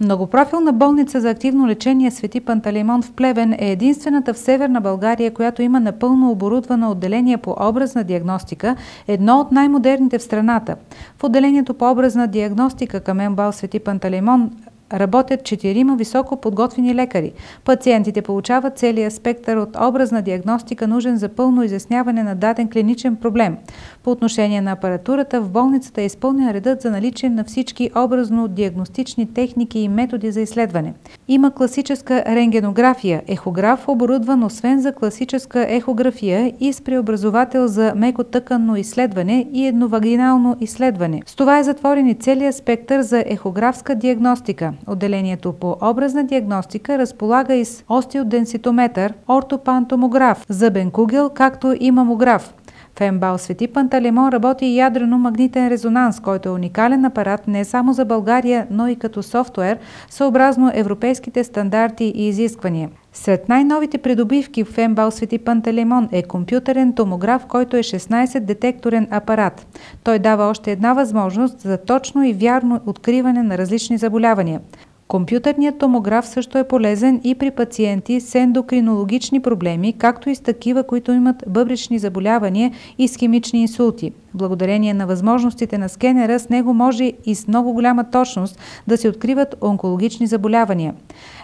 Многопрофилна болница за активно лечение Свети Пантелеймон в Плевен е единствената в Северна България, която има напълно оборудвано отделение по образна диагностика, едно от най-модерните в страната. В отделението по образна диагностика към МБАЛ Свети Пантелеймон работят 4 високо подготвени лекари. Пациентите получават целия спектър от образна диагностика, нужен за пълно изясняване на даден клиничен проблем. По отношение на апаратурата, в болницата е изпълнен редът за наличие на всички образно-диагностични техники и методи за изследване. Има класическа рентгенография, ехограф, оборудван освен за класическа ехография и с преобразовател за мекотъканно изследване и едновагинално изследване. С това е затворен и целият спектър за ехографска диагностика. Отделението по образна диагностика разполага и с остеоденситометър, ортопантомограф, зъбен кугел, както и мамограф. В МБАЛ Свети Пантелеймон работи и ядрено-магнитен резонанс, който е уникален апарат не само за България, но и като софтуер, съобразно европейските стандарти и изисквания. Сред най-новите придобивки в МБАЛ Свети Пантелеймон е компютърен томограф, който е 16-детекторен апарат. Той дава още една възможност за точно и вярно откриване на различни заболявания. Компютърният томограф също е полезен и при пациенти с ендокринологични проблеми, както и с такива, които имат бъбречни заболявания и исхемични инсулти. Благодарение на възможностите на скенера, с него може и с много голяма точност да се откриват онкологични заболявания.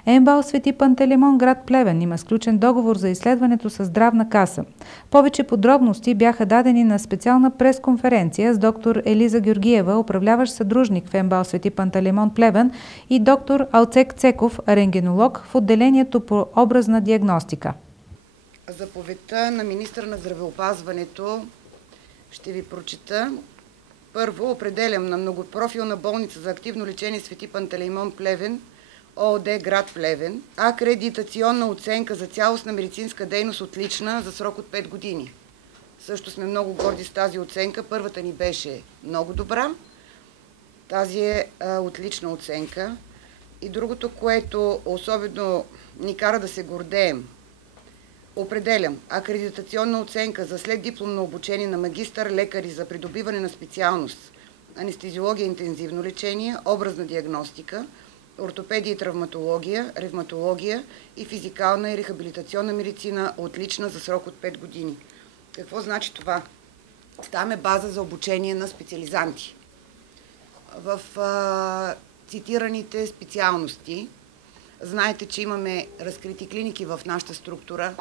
МБАЛ Свети Пантелеймон, град Плевен, има сключен договор за изследването с Здравна каса. Повече подробности бяха дадени на специална пресконференция с доктор Елиза Георгиева, управляващ съдружник в МБАЛ Свети Пантелеймон Плевен, и доктор Алцек Цеков, рентгенолог в отделението по образна диагностика. Заповедта на министъра на здравеопазването ще ви прочита. Първо, определям на многопрофилна болница за активно лечение Свети Пантелеймон Плевен, ООД град Плевен, акредитационна оценка за цялостна медицинска дейност отлична за срок от 5 години. Също сме много горди с тази оценка. Първата ни беше много добра. Тази е отлична оценка. И другото, което особено ни кара да се гордеем, определям акредитационна оценка за следдипломно обучение на магистър лекари за придобиване на специалност анестезиология и интензивно лечение, образна диагностика, ортопедия и травматология, ревматология и физикална и рехабилитационна медицина, отлична за срок от 5 години. Какво значи това? Там е база за обучение на специализанти. В цитираните специалности, знаете, че имаме разкрити клиники в нашата структура.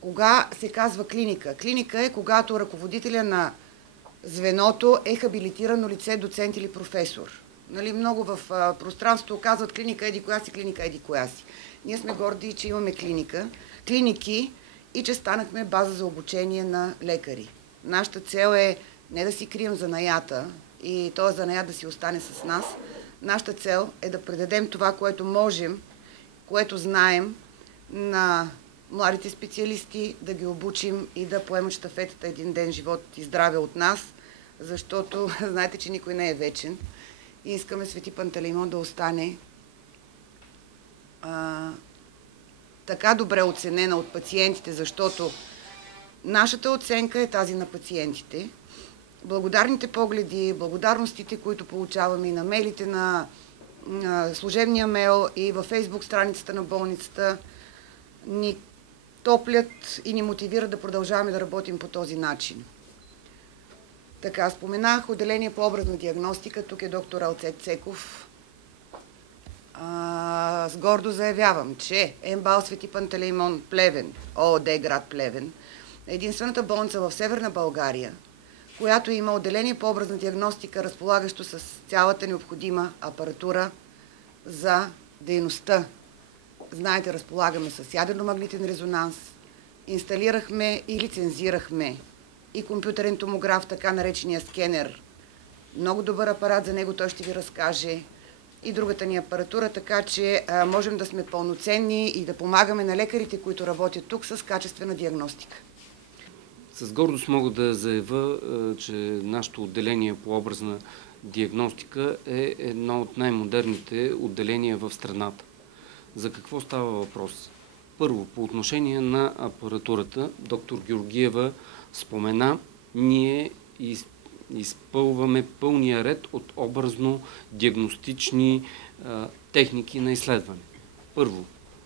Кога се казва клиника? Клиника е когато ръководителя на звеното е хабилитирано лице, доцент или професор. Нали, много в пространството казват клиника еди коя си, клиника еди коя си. Ние сме горди, че имаме клиники и че станахме база за обучение на лекари. Нашата цел е не да си крием занаята и този занаят да си остане с нас. Нашата цел е да предадем това, което можем, което знаем на младите специалисти, да ги обучим и да поемат щафетата един ден живот и здраве от нас, защото знаете, че никой не е вечен. И искаме Свети Пантелеймон да остане така добре оценена от пациентите, защото нашата оценка е тази на пациентите. Благодарните погледи, благодарностите, които получаваме и на мейлите на служебния мейл и във Фейсбук страницата на болницата, ни топлят и ни мотивират да продължаваме да работим по този начин. Така, споменах отделение по образна диагностика. Тук е доктор Алцек Цеков. С гордо заявявам, че МБАЛ Свети Пантелеймон Плевен, ООД град Плевен, е единствената болница в Северна България, която има отделение по образна диагностика, разполагащо с цялата необходима апаратура за дейността. Знаете, разполагаме с ядрено-магнитен резонанс, инсталирахме и лицензирахме и компютърен томограф, така наречения скенер. Много добър апарат, за него той ще ви разкаже, и другата ни апаратура, така че можем да сме пълноценни и да помагаме на лекарите, които работят тук с качествена диагностика. С гордост мога да заявя, че нашето отделение по образна диагностика е едно от най-модерните отделения в страната. За какво става въпрос? Първо, по отношение на апаратурата, доктор Георгиева спомена, ние изпълваме пълния ред от образно-диагностични техники на изследване. Първо,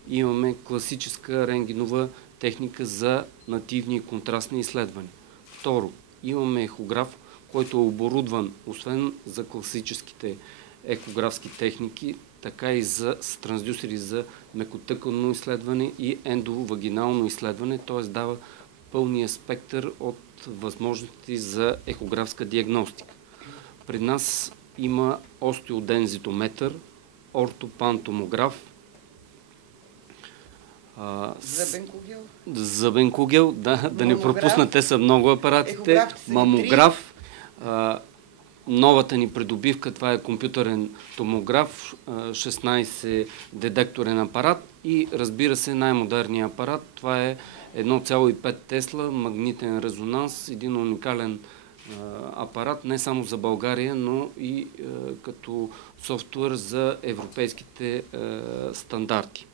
имаме класическа рентгенова техника за нативни и контрастни изследвания. Второ, имаме ехограф, който е оборудван, освен за класическите ехографски техники, така и с трансдюсери за мекотъканно изследване и ендовагинално изследване, т.е. дава пълния спектър от възможности за ехографска диагностика. При нас има остеодензитометър, ортопантомограф, зъбен кугел, да не пропусна, те са много апаратите, мамограф, новата ни придобивка, това е компютърен томограф, 16-детекторен апарат и разбира се най-модерният апарат, това е 1,5 Тесла магнитен резонанс, един уникален апарат не само за България, но и като софтуер за европейските стандарти.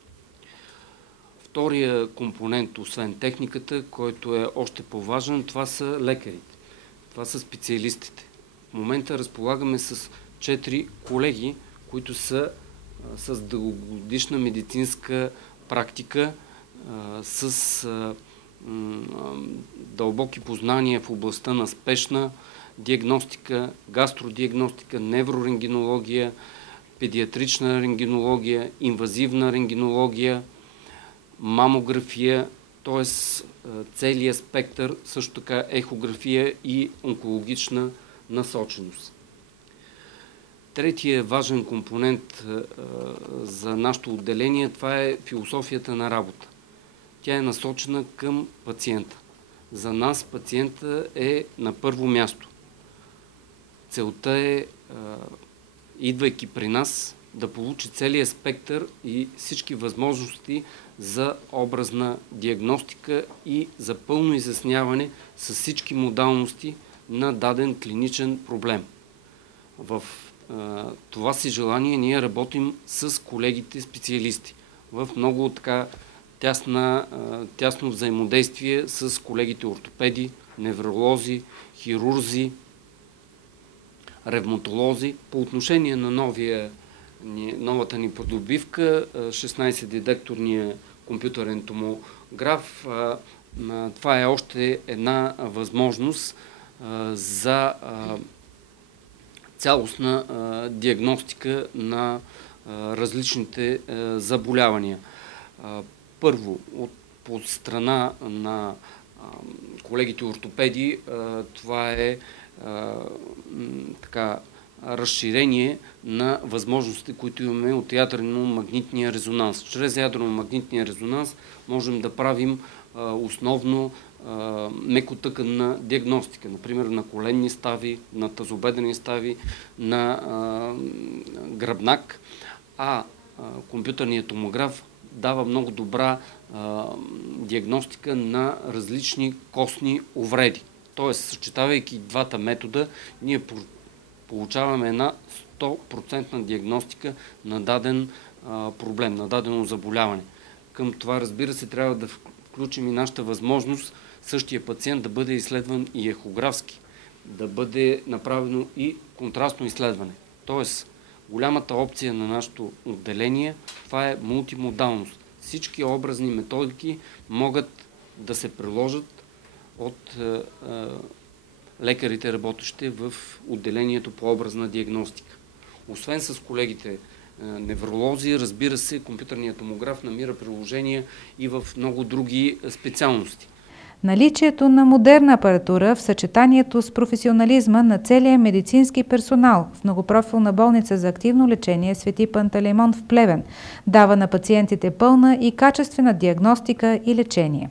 Втория компонент, освен техниката, който е още по-важен, това са лекарите. Това са специалистите. В момента разполагаме с 4 колеги, които са с дългогодишна медицинска практика, с дълбоки познания в областта на спешна диагностика, гастродиагностика, неврорентгенология, педиатрична рентгенология, инвазивна рентгенология, мамография, т.е. целият спектър, също така ехография и онкологична насоченост. Третия важен компонент за нашето отделение, това е философията на работа. Тя е насочена към пациента. За нас пациента е на първо място. Целта е, идвайки при нас, да получи целият спектър и всички възможности за образна диагностика и за пълно изясняване с всички модалности на даден клиничен проблем. В това си желание ние работим с колегите специалисти в много така тясно взаимодействие с колегите ортопеди, невролози, хирурзи, ревматолози. По отношение на новата ни придобивка, 16-детекторния компютърен томограф, това е още една възможност за цялостна диагностика на различните заболявания. Първо, по страна на колегите ортопеди, това е разширение на възможностите, които имаме от ядрено-магнитния резонанс. Чрез ядрено-магнитния резонанс можем да правим основно мекотъканна диагностика, например на коленни стави, на тазобедрени стави, на гръбнак, а компютърният томограф дава много добра диагностика на различни костни увреди. Тоест, съчетавайки двата метода, ние получаваме една 100% диагностика на даден проблем, на дадено заболяване. Към това, разбира се, трябва да включим и нашата възможност същия пациент да бъде изследван и ехографски, да бъде направено и контрастно изследване. Тоест, голямата опция на нашето отделение, това е мултимодалност. Всички образни методики могат да се приложат от лекарите, работещи в отделението по образна диагностика. Освен с колегите невролози, разбира се, компютърният томограф намира приложения и в много други специалности. Наличието на модерна апаратура в съчетанието с професионализма на целия медицински персонал в многопрофилна болница за активно лечение Свети Пантелеймон в Плевен дава на пациентите пълна и качествена диагностика и лечение.